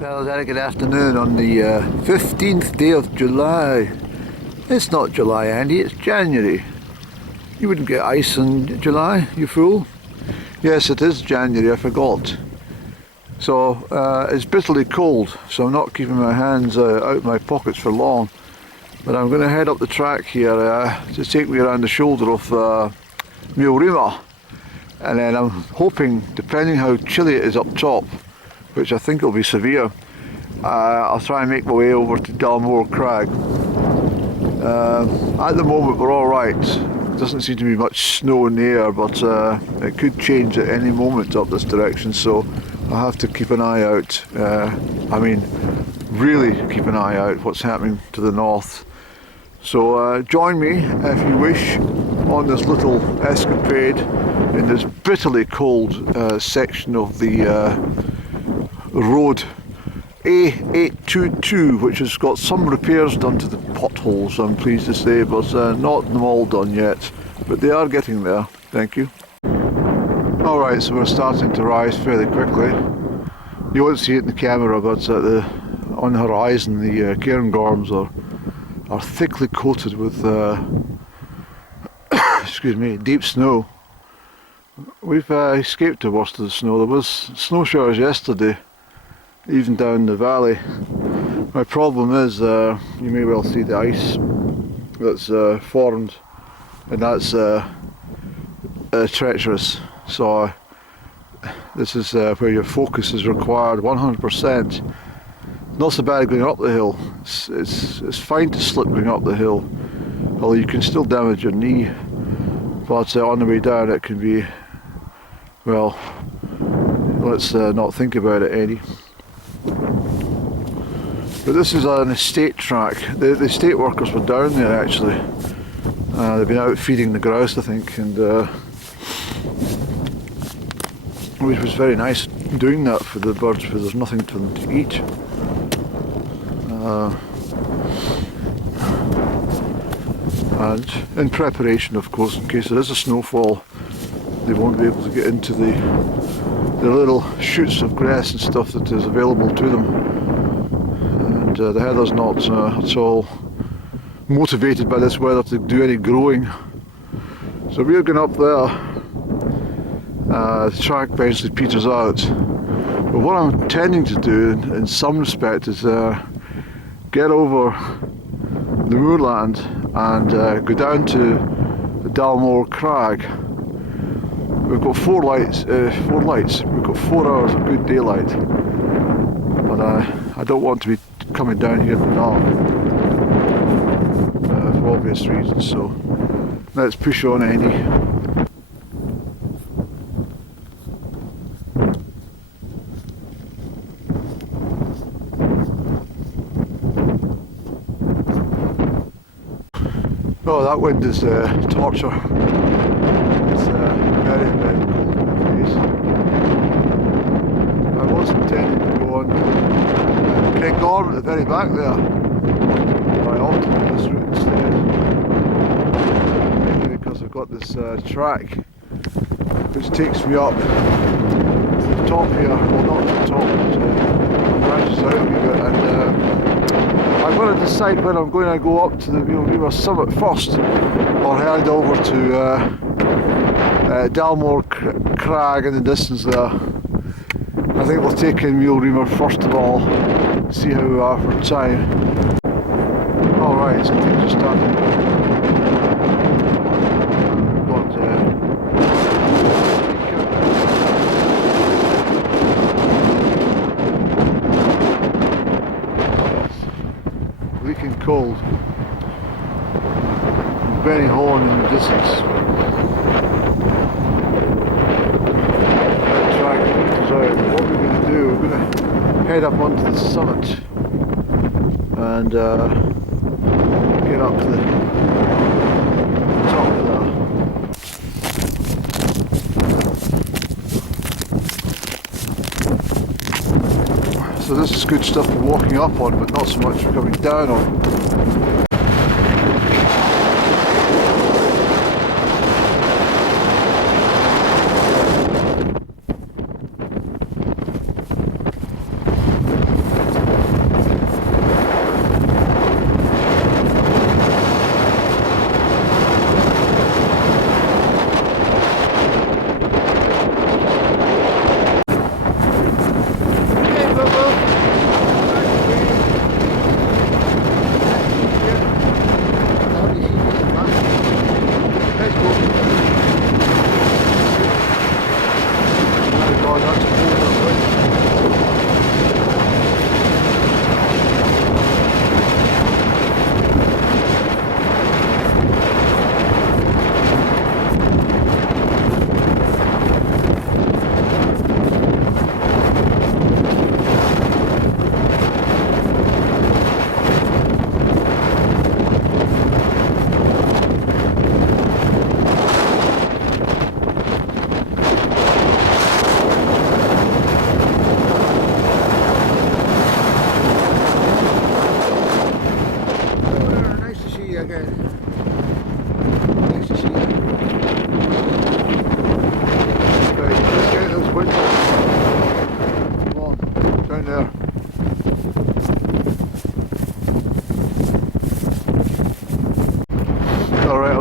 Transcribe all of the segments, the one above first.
Well, very good afternoon on the 15th day of July. It's not July, Andy, it's January. You wouldn't get ice in July, you fool. Yes, it is January, I forgot. So it's bitterly cold, so I'm not keeping my hands out of my pockets for long. But I'm going to head up the track here to take me around the shoulder of Meall Reamhar. And then I'm hoping, depending how chilly it is up top, which I think will be severe, I'll try and make my way over to Dalmore Crag. At the moment we're alright. Doesn't seem to be much snow in the air, but it could change at any moment up this direction, so I'll have to keep an eye out. I mean, really keep an eye out what's happening to the north. So join me if you wish on this little escapade in this bitterly cold section of the road A822, which has got some repairs done to the potholes, I'm pleased to say, but not them all done yet, but they are getting there. Thank you. Alright, so we're starting to rise fairly quickly. You won't see it in the camera, but on the horizon the cairngorms are thickly coated with excuse me, deep snow. We've escaped the worst of the snow. There was snow showers yesterday, even down the valley. My problem is, you may well see the ice that's formed, and that's treacherous. So this is where your focus is required 100%. Not so bad going up the hill. It's fine to slip going up the hill, although you can still damage your knee. But on the way down it can be, well, let's not think about it any. But this is an estate track. The estate workers were down there actually. They've been out feeding the grouse, I think, and which was very nice doing that for the birds, because there's nothing for them to eat. And in preparation, of course, in case there is a snowfall, they won't be able to get into the little shoots of grass and stuff that is available to them. And the heather's not at all motivated by this weather to do any growing. So we're going up there. The track eventually peters out. But what I'm intending to do, in some respect, is get over the moorland and go down to Dalmore Crag. We've got four lights. We've got 4 hours of good daylight, but I don't want to be coming down here in the dark for obvious reasons. So let's push on, Andy. Oh, that wind is torture. It's very, very cold in the face. I was intending to go on Glen Almond at the very back there, but I opted for this route instead. Mainly because I've got this track which takes me up to the top here. Well, not to the top, but branches out a wee bit, and I'm going to decide when I'm going to go up to the Meall Reamhar summit first, or head over to Dalmore Crag in the distance there. I think we'll take in Meall Reamhar first of all, see how we are for time. Alright, so things are starting. Leaking cold. Benny Horn in the distance. That track peters out. What we're going to do, we're going to head up onto the summit and get up to the top of that. So this is good stuff for walking up on, but not so much for coming down on.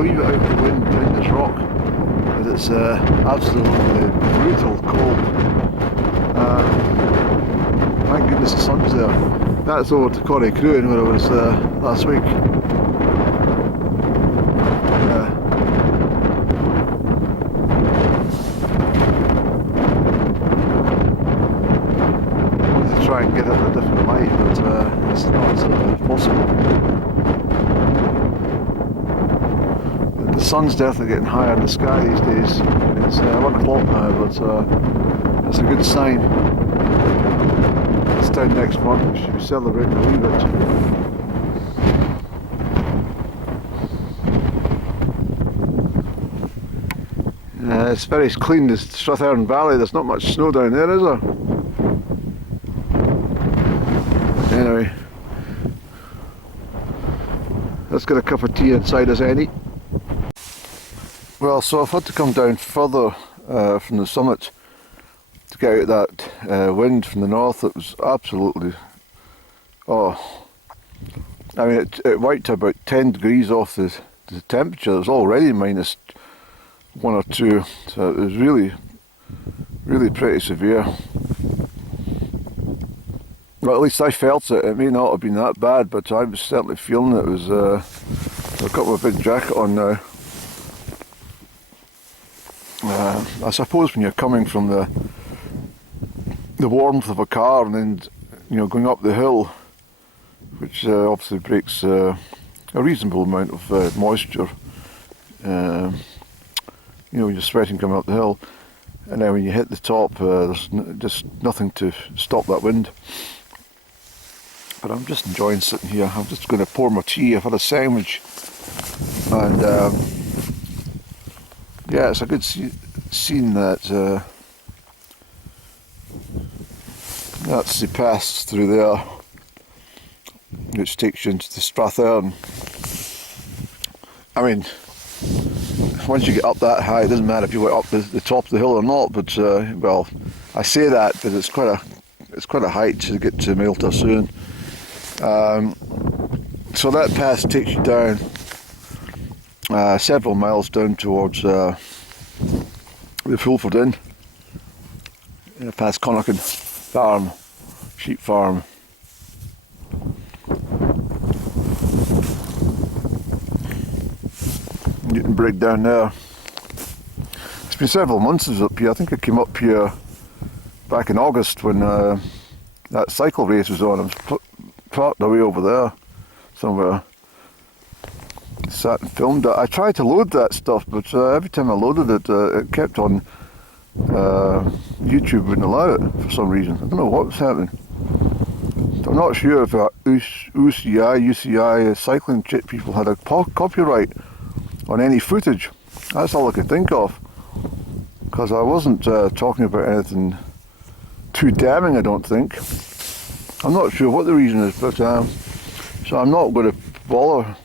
a wee bit out of the wind behind this rock, but it's absolutely brutal cold. Thank goodness the sun's there. That's over to Corriemuckloch where I was last week. I wanted to try and get it at a different light, but it's not possible. The sun's definitely getting higher in the sky these days. It's 1 o'clock now, but it's a good sign. This time next month we should be celebrating a wee bit. It's very clean, this Strathern Valley. There's not much snow down there, is there? Anyway, let's get a cup of tea inside us, Annie. Well, so I've had to come down further from the summit to get out that wind from the north. It was absolutely, I mean it wiped about 10 degrees off the temperature. It was already minus 1 or 2, so it was really pretty severe. Well, at least I felt it. It may not have been that bad, but I was certainly feeling it. It was I've got my big jacket on now. I suppose when you're coming from the warmth of a car and then, you know, going up the hill, which obviously breaks a reasonable amount of moisture, you know, when you're sweating coming up the hill, and then when you hit the top, there's just nothing to stop that wind. But I'm just enjoying sitting here. I'm just going to pour my tea. I've had a sandwich, and yeah, it's a good scene that that's the pass through there, which takes you into the Strathern. I mean, once you get up that high, it doesn't matter if you went up the top of the hill or not. But well, I say that, but it's quite a height to get to Meall soon. So that pass takes you down several miles down towards the Fulford Inn, past Connaughton Farm, sheep farm. Newton Brig down there. It's been several months since I was up here. I think I came up here back in August when that cycle race was on. I was parked away over there somewhere. Sat and filmed it. I tried to load that stuff, but every time I loaded it, it kept on. YouTube wouldn't allow it for some reason. I don't know what was happening. I'm not sure if UCI cycling people had a copyright on any footage. That's all I could think of, because I wasn't talking about anything too damning, I don't think. I'm not sure what the reason is, but so I'm not going to bother.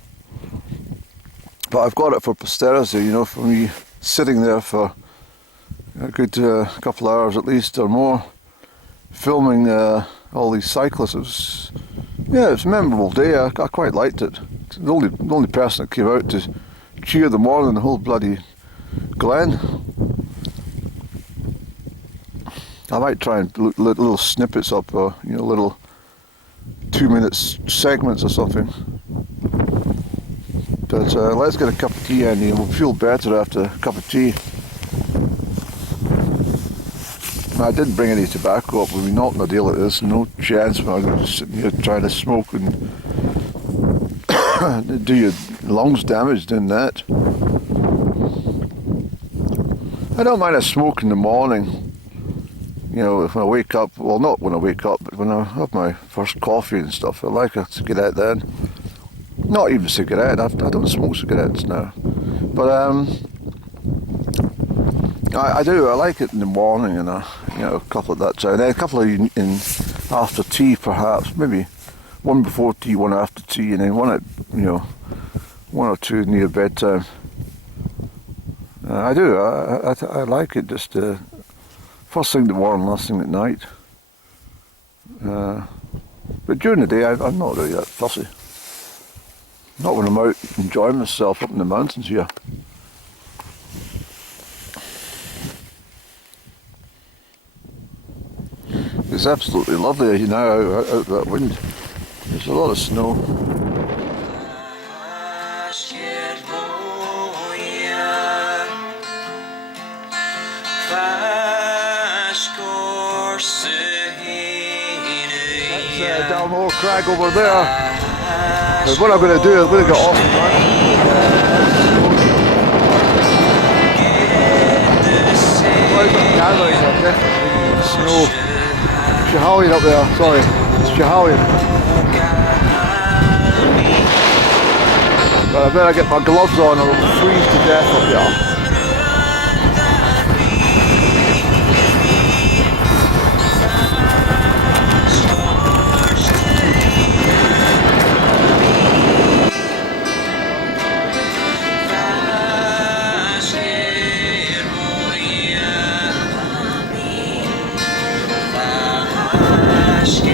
But I've got it for posterity, you know, for me sitting there for a good couple of hours at least or more, filming all these cyclists. It was a memorable day. I quite liked it. It's the only person that came out to cheer them on in the whole bloody Glen. I might try and look little snippets up, you know, little 2-minute segments or something. But let's get a cup of tea, Andy, and we'll feel better after a cup of tea. I didn't bring any tobacco up when we knocked on a deal like this. No chance when I was sitting here trying to smoke and do your lungs damage doing that. I don't mind a smoke in the morning. You know, when I wake up, well, not when I wake up, but when I have my first coffee and stuff, I like a cigarette then. Not even cigarette, I don't smoke cigarettes now. But I do, I like it in the morning, and a couple at that time, and then a couple in after tea perhaps, maybe one before tea, one after tea, and then one at, you know, 1 or 2 near bedtime. I do, I like it, just first thing in the morning, last thing at night. But during the day, I'm not really that fussy. Not when I'm out enjoying myself up in the mountains here. It's absolutely lovely now out that wind. There's a lot of snow. That's down the old crag over there. But what I'm going to do is I'm going to get off the gathering there, definitely snow. Chihalian up there, sorry, it's Chihalian. But I better get my gloves on or I'll freeze to death up there.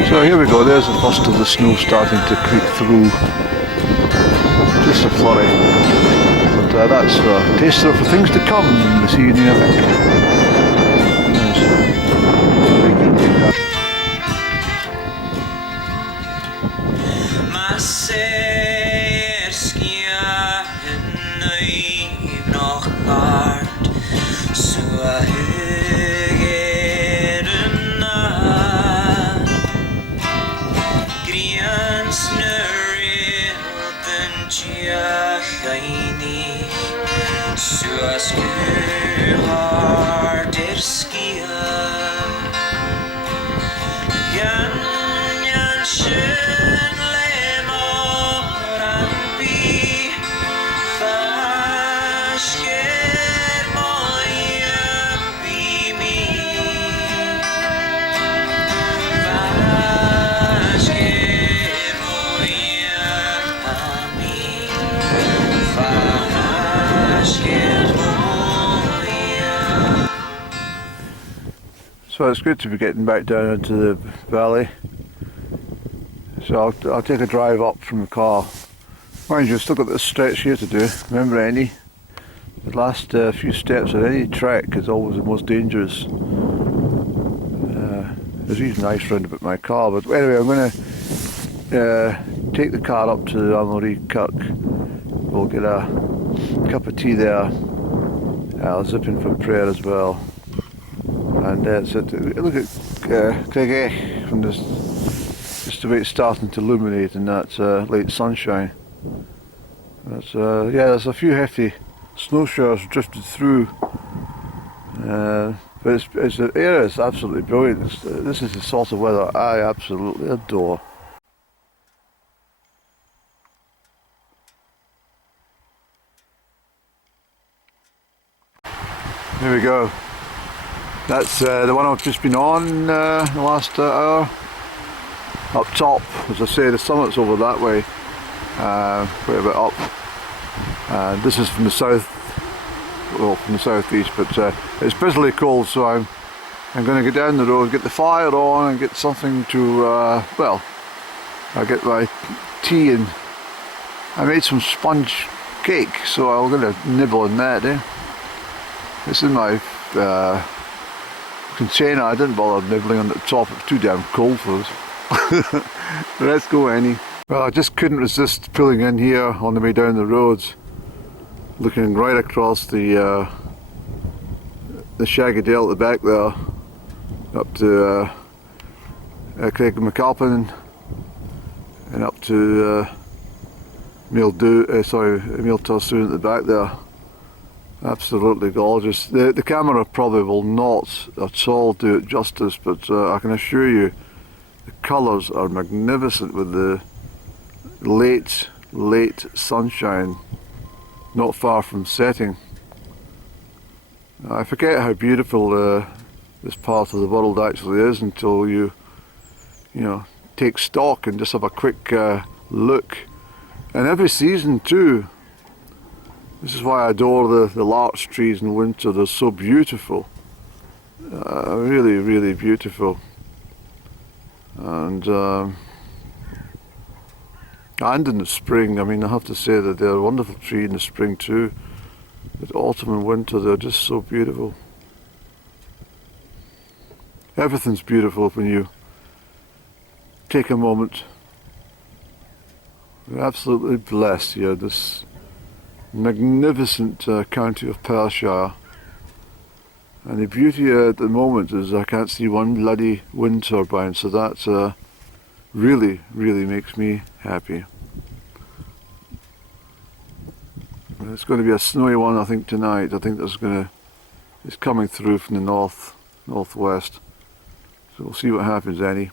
So here we go, there's the first of the snow starting to creep through. Just a flurry. But that's a taster for things to come this evening, I think. So it's good to be getting back down into the valley. So I'll take a drive up from the car. Mind you, I've still got this stretch here to do. Remember, the last few steps of any trek is always the most dangerous. There's even ice round about my car, but anyway, I'm going to take the car up to Meall Reamhar. We'll get a cup of tea there. I'll zip in for prayer as well. And look at Crieff from this, just the way it's starting to illuminate in that late sunshine. That's yeah, there's a few hefty snow showers drifted through, but the area is absolutely brilliant. This is the sort of weather I absolutely adore. Here we go. That's the one I've just been on the last hour. Up top, as I say, the summit's over that way, quite a bit up. And this is from the south, well, from the southeast, but it's bitterly cold, so I'm going to get down the road, get the fire on, and get something to, well, I'll get my tea, and I made some sponge cake, so I'm going to nibble on that. It's in my container. I didn't bother nibbling on the top, it's too damn cold for us. Let's go, Annie. Well, I just couldn't resist pulling in here on the way down the roads, looking right across the shaggy dale at the back there, up to Corriemuckloch and up to Meall Reamhar at the back there. Absolutely gorgeous. The camera probably will not at all do it justice, but I can assure you the colours are magnificent with the late sunshine not far from setting. I forget how beautiful this part of the world actually is until you take stock and just have a quick look. And every season too. This is why I adore the larch trees in winter. They're so beautiful, really, really beautiful. And And in the spring, I mean, I have to say that they're a wonderful tree in the spring too. But autumn and winter, they're just so beautiful. Everything's beautiful when you take a moment. We're absolutely blessed here, this magnificent county of Perthshire. And the beauty at the moment is I can't see one bloody wind turbine, so that really, really makes me happy. It's going to be a snowy one, I think, tonight. I think it's coming through from the northwest. So we'll see what happens, Annie.